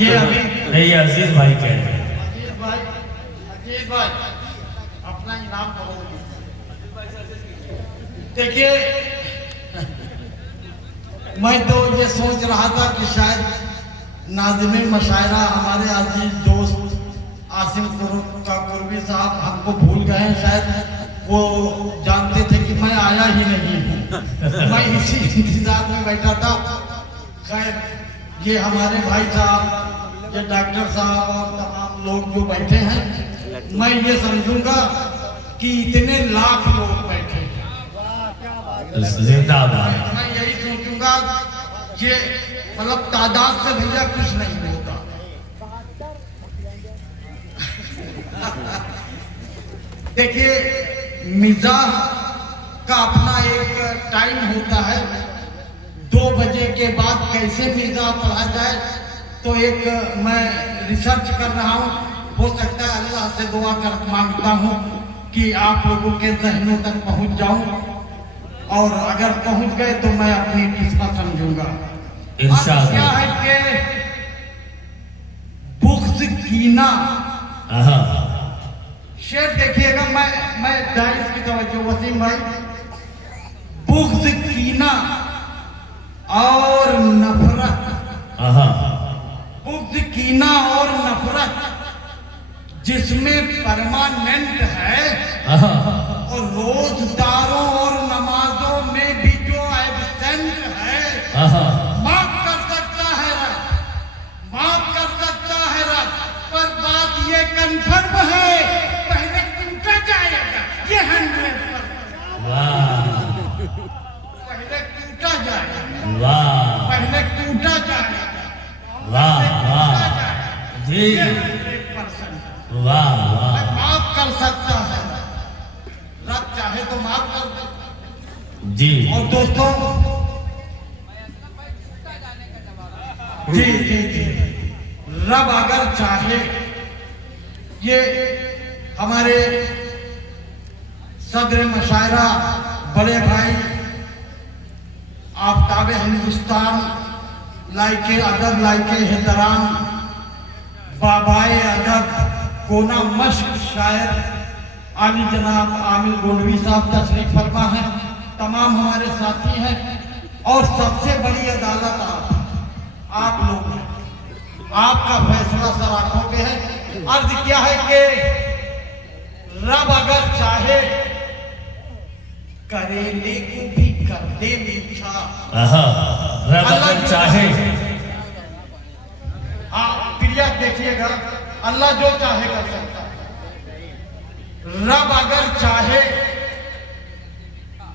ये अभी नहीं, अजीज भाई कह रहे हैं। अजीज भाई अपना इनाम करो। देखिए, मैं तो ये सोच रहा था कि शायद नाज़िम मशायरा हमारे अजीज दोस्त आसिम का कुर्बी साहब हमको भूल गए हैं। शायद वो जानते थे कि मैं आया ही नहीं हूँ। मैं इसी इंतजार में बैठा था। खैर, ये हमारे भाई साहब, ये डॉक्टर साहब और तमाम लोग जो बैठे हैं, मैं ये समझूंगा कि इतने लाख लोग बैठे हैं। जिंदाबाद। मैं यही सोचूंगा, ये मतलब तादाद से भैया कुछ नहीं होता। देखिए, मिजाह का अपना एक टाइम होता है। 2 बजे के बाद कैसे मिजाह पढ़ा जाए, तो एक मैं रिसर्च कर रहा हूँ। हो सकता है अल्लाह से दुआ कर मांगता हूँ कि आप लोगों के जहनों तक पहुँच जाऊँ, और अगर पहुँच गए तो मैं अपनी किस्मत समझूंगा। इंशाअल्लाह। क्या है कि बुग़्ज़ कीना, शेर देखिएगा। मैं दाइश की तवज्जो, वसीम भाई, बुग़्ज़ कीना और नफरत, बुग़्ज़ कीना और नफरत जिसमें परमानेंट है, और रोजदारों और नमाजों में भी जो एब्सेंट है, माफ कर सकता है रब, माफ कर सकता है रब। पर बात ये कन्फर्म है, पहले टूटा जाएगा। ये 100%। पहले टूटा जाएगा, पहले टूटा जाएगा, जी। 100%। वाह। माफ कर सकता है रब, चाहे तो माफ कर दे। जी। और दोस्तों, जी जी जी, रब अगर चाहे, ये हमारे सदर मशायरा बड़े भाई आफ्ताब हिंदुस्तान, लाइके अदब, लाइके एहतराम, बाबाए अदब, कोना मश्क शायर आली जनाब आमिर गोंडवी साहब तशरीफ फरमा है। तमाम हमारे साथी हैं, और सबसे बड़ी अदालत आप लोग हैं। आपका फैसला सर आंखों पे है। अर्ज क्या है कि रब अगर चाहे, करेले को भी कर दे मीठा। रब अगर चाहे, हाँ प्रिया देखिएगा, अल्लाह जो चाहे कर सकता है। रब अगर चाहे,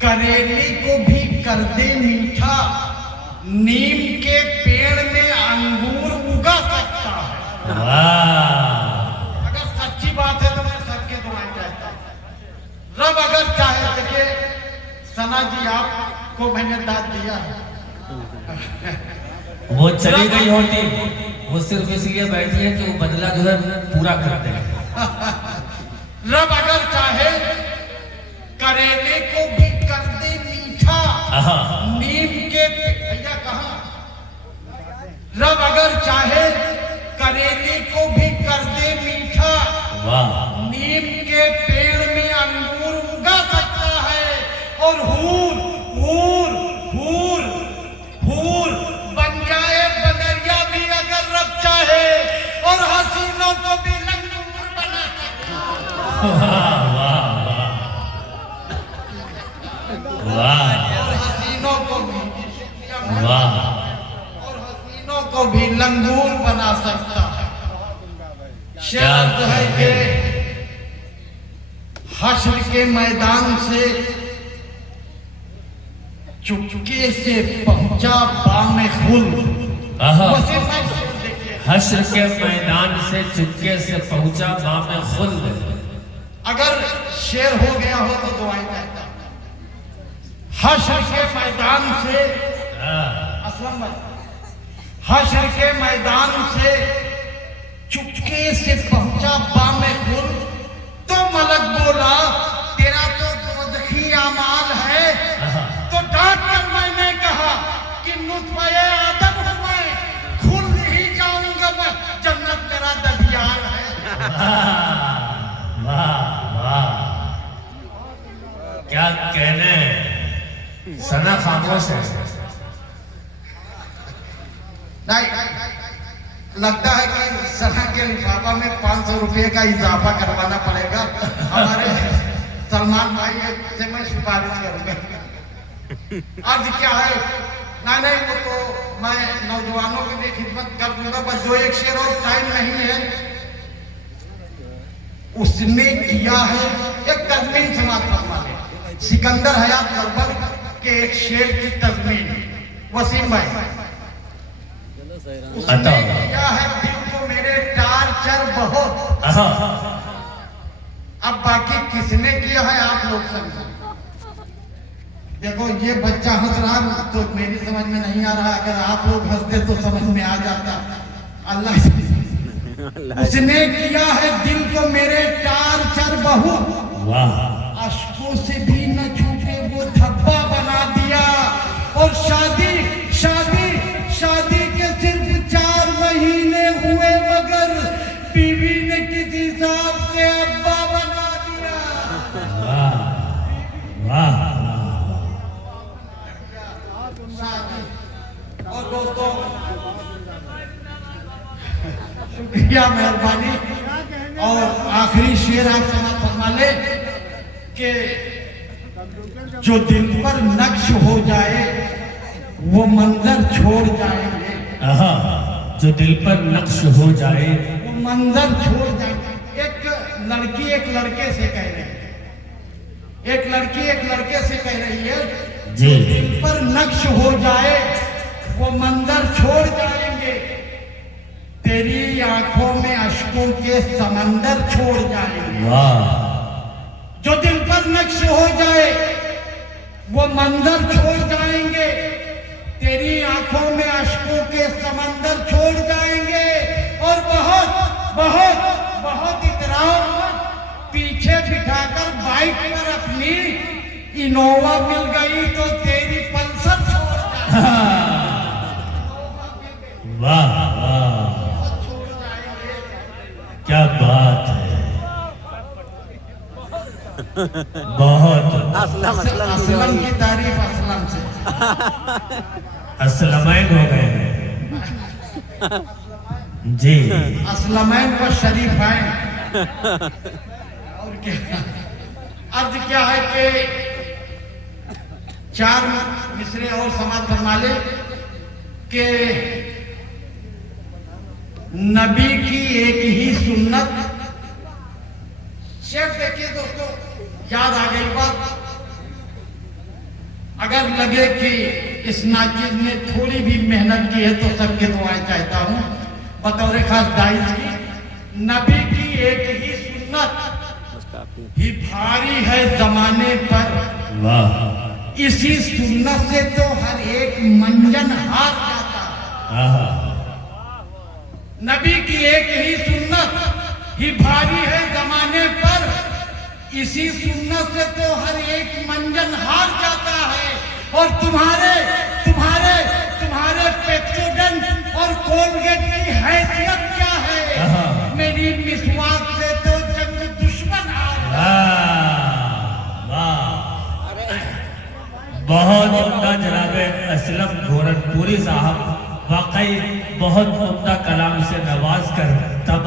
करेले को भी कर दे मीठा, नीम के पेड़ में अंगूर उगा सकता है। अगर सच्ची बात है तो मैं सबके दुआएं चाहता हूं। रब अगर चाहे, देखिए सना जी आपको मैंने दाद दिया है। वो चली गई होती, वो सिर्फ इसलिए बैठी है कि वो बदला जो है पूरा कर दे। रब अगर चाहे, करेले को भी कर दे मीठा, नीम के भैया कहा, रब अगर चाहे, करेले को भी कर दे मीठा, नीम के पेड़ में अंगूर उगा सकता है। और हूर हूर हूर हूर बन जाए बदरिया भी अगर रब चाहे, और हसीनों को भी लंगूर बना सकता है। और हसीनों को भी, और हसीनों को भी लंगूर बना सकता है। शेर है कि हश्र के मैदान से चुपके से पहुंचा बामे खुल। हश्र के मैदान से चुपके से पहुंचा बामे खुल। अगर शेर हो गया हो तो दुआएं कहता। हश्र के मैदान से, असलम भाई, हश्र के मैदान से चुपके से पहुंचा बामे खुल। तो मलक बोला, तेरा तो दोज़खी आमाल है। तो डांट कर मैंने कहा कि नुत्फ़े अदब हूं मैं, खुल ही जाऊंगा मैं। वाह वाह, क्या कहने, सना खामोश है। नहीं, लगता है कि सना के लिफाफा में 500 रुपये का इजाफा करवाना पड़ेगा। हमारे सलमान भाई से मैं सिफारिश करूंगा। अर्ज क्या है, नहीं वो तो मैं नौजवानों के लिए खिदमत कर दूंगा, बस जो एक शेर और टाइम नहीं है। उसने किया है एक तज़मीन समाज फरमा ले, सिकंदर हयात बर्बर के एक शेर की तज़मीन, वसीम भाई। उसने किया है दिल को मेरे टार्चर बहुत। अब बाकी किसने किया है आप लोग समझो। देखो ये बच्चा हंस रहा तो मेरी समझ में नहीं आ रहा, अगर आप लोग हंसते तो समझ में आ जाता। अल्लाह उसने किया है दिल को मेरे टार्चर बहुत। वाह, अश्कों से भी न छूटे वो धब्बा बना दिया। और शादी शादी शादी के सिर्फ 4 महीने हुए मगर बीवी ने किसी हिसाब से अब्बा बना दिया। वाह वाह। और दोस्तों शुक्रिया, मेहरबानी। और आखिरी शेर आप समाप्त फरमा ले कि जो दिल पर नक्श हो जाए वो मंजर छोड़ जाएंगे। जो दिल पर नक्श हो जाए वो मंजर छोड़ जाएंगे। एक लड़की एक लड़के से कह रही है, एक लड़की एक लड़के से कह रही है जी, दिल पर नक्श हो जाए वो मंजर छोड़ जाएंगे। तेरी आंखों में अश्कों के समंदर छोड़ जाएंगे। वाह, जो दिल पर नक्श हो जाए वो मंजर छोड़ जाएंगे। तेरी आंखों में अश्कों के समंदर छोड़ जाएंगे। और बहुत बहुत बहुत इतराओ पीछे बिठाकर बाइक पर अपनी इनोवा मिल गई तो तेरी पल्सर छोड़ जाएंगे। वाह वाह, क्या बात है। बहुत असलम की तारीफ असलम से असलमैन हो गए हैं जी, असलमैन व शरीफैन। और क्या अर्ज क्या है कि 4 मिसरे और समाज फरमा ले कि नबी की एक ही सुन्नत। शेर देखिए दोस्तों, याद आ गई बात। अगर लगे कि इस नाचिज ने थोड़ी भी मेहनत की है तो सबके दुआएं चाहता हूं बतौर खास दाइज की। नबी की एक ही सुन्नत ही भारी है जमाने पर। वाह, इसी सुन्नत से तो हर एक मंजन हार जाता। नबी की एक ही सुन्नत ही भारी है जमाने पर। इसी सुन्नत से तो हर एक मंजन हार जाता है। और तुम्हारे तुम्हारे तुम्हारे पेप्सोडेंट और कोलगेट की हैसियत क्या है? मेरी मिसवाक से तो जंग दुश्मन हार। बहुत उम्दा जनाब असलम गोरखपुरी साहब, वाकई बहुत उम्दा कलाम से नवाज कर तब